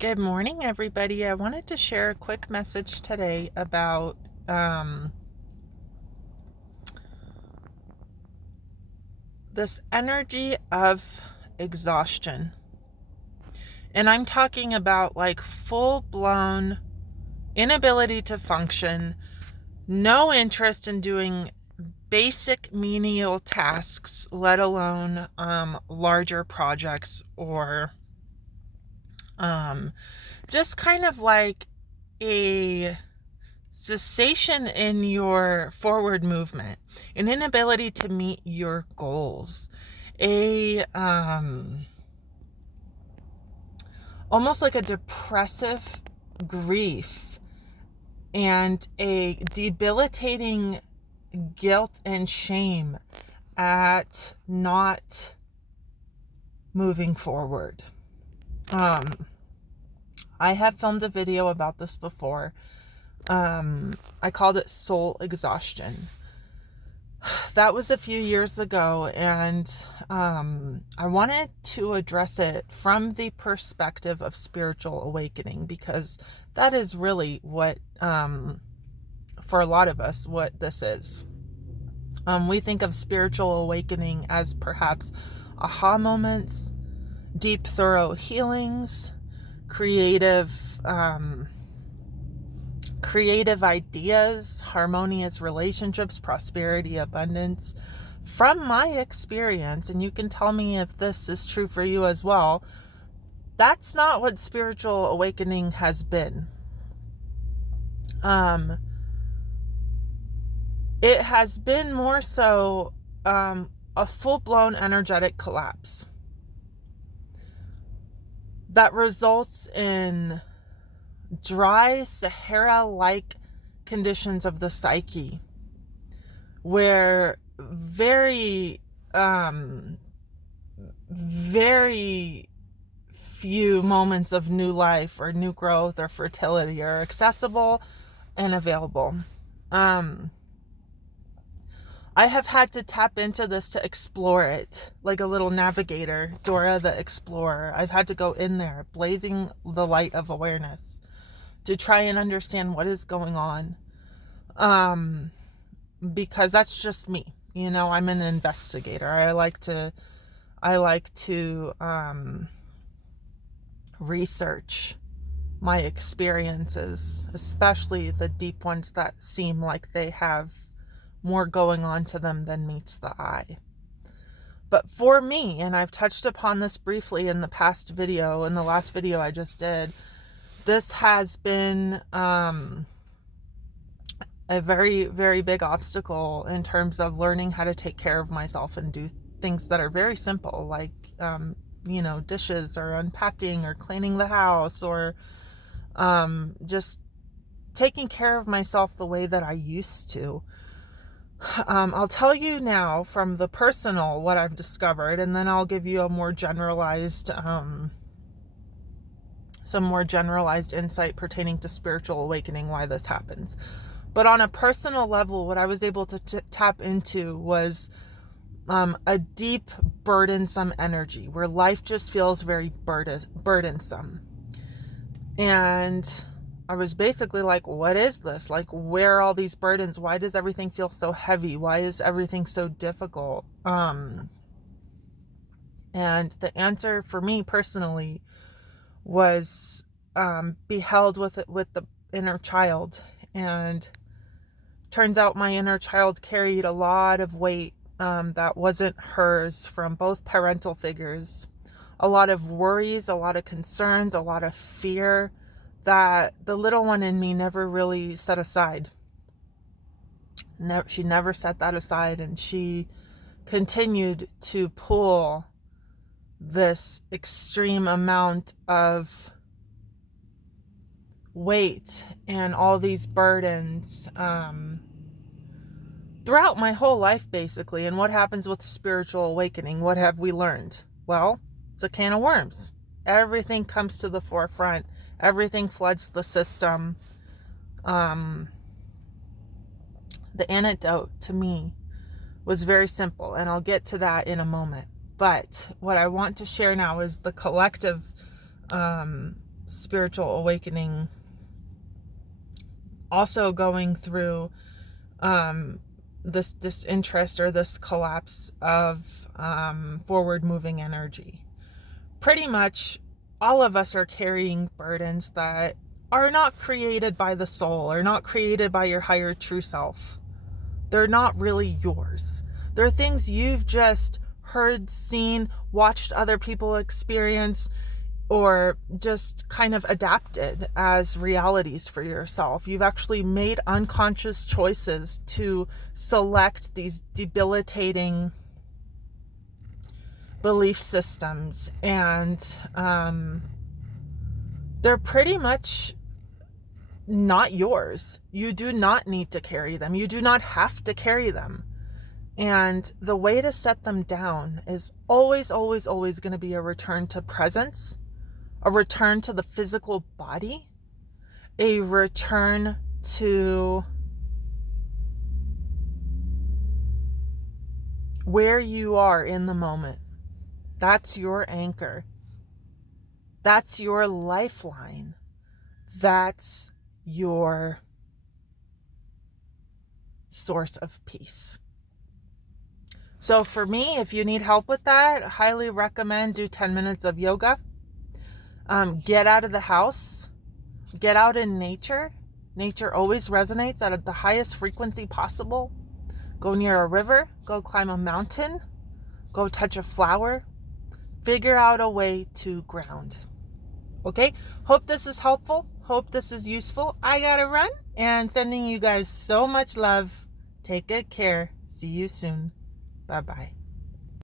Good morning, everybody. I wanted to share a quick message today about this energy of exhaustion. And I'm talking about like full-blown inability to function, no interest in doing basic menial tasks, let alone larger projects or just kind of like a cessation in your forward movement, an inability to meet your goals, a almost like a depressive grief and a debilitating guilt and shame at not moving forward. I have filmed a video about this before. I called it soul exhaustion. That was a few years ago, and I wanted to address it from the perspective of spiritual awakening, because that is really what, for a lot of us, what this is. We think of spiritual awakening as perhaps aha moments, deep, thorough healings, creative ideas, harmonious relationships, prosperity, abundance. From my experience, and you can tell me if this is true for you as well, that's not what spiritual awakening has been. It has been more so a full-blown energetic collapse that results in dry Sahara-like conditions of the psyche, where very few moments of new life or new growth or fertility are accessible and available. I have had to tap into this to explore it, like a little navigator, Dora the Explorer. I've had to go in there, blazing the light of awareness, to try and understand what is going on. Because that's just me. You know, I'm an investigator. I like to research my experiences, especially the deep ones that seem like they have more going on to them than meets the eye. But for me, and I've touched upon this briefly in the past video, in the last video I just did, this has been a very, very big obstacle in terms of learning how to take care of myself and do things that are very simple, like, dishes or unpacking or cleaning the house, or just taking care of myself the way that I used to. I'll tell you now from the personal what I've discovered, and then I'll give you a more generalized, some more generalized insight pertaining to spiritual awakening, why this happens. But on a personal level, what I was able to tap into was a deep, burdensome energy where life just feels very burdensome. And I was basically like, what is this? Like, where are all these burdens? Why does everything feel so heavy? Why is everything so difficult? And the answer for me personally was beheld with the inner child. And turns out my inner child carried a lot of weight that wasn't hers from both parental figures. A lot of worries, a lot of concerns, a lot of fear that the little one in me never really set aside. She never set that aside, and she continued to pull this extreme amount of weight and all these burdens throughout my whole life, basically. And what happens with spiritual awakening? What have we learned? Well, it's a can of worms. Everything comes to the forefront. Everything floods the system. The antidote to me was very simple, and I'll get to that in a moment. But what I want to share now is the collective spiritual awakening, also going through this disinterest or this collapse of forward moving energy. Pretty much all of us are carrying burdens that are not created by the soul, or not created by your higher true self. They're not really yours. They're things you've just heard, seen, watched other people experience, or just kind of adapted as realities for yourself. You've actually made unconscious choices to select these debilitating belief systems, and they're pretty much not yours. You do not need to carry them. You do not have to carry them. And the way to set them down is always, always, always going to be a return to presence, a return to the physical body, a return to where you are in the moment. That's your anchor. That's your lifeline. That's your source of peace. So for me, if you need help with that, I highly recommend do 10 minutes of yoga. Get out of the house. Get out in nature. Nature always resonates at the highest frequency possible. Go near a river. Go climb a mountain. Go touch a flower. Figure out a way to ground. Okay? Hope this is helpful. Hope this is useful. I gotta run, and sending you guys so much love. Take good care. See you soon. Bye-bye.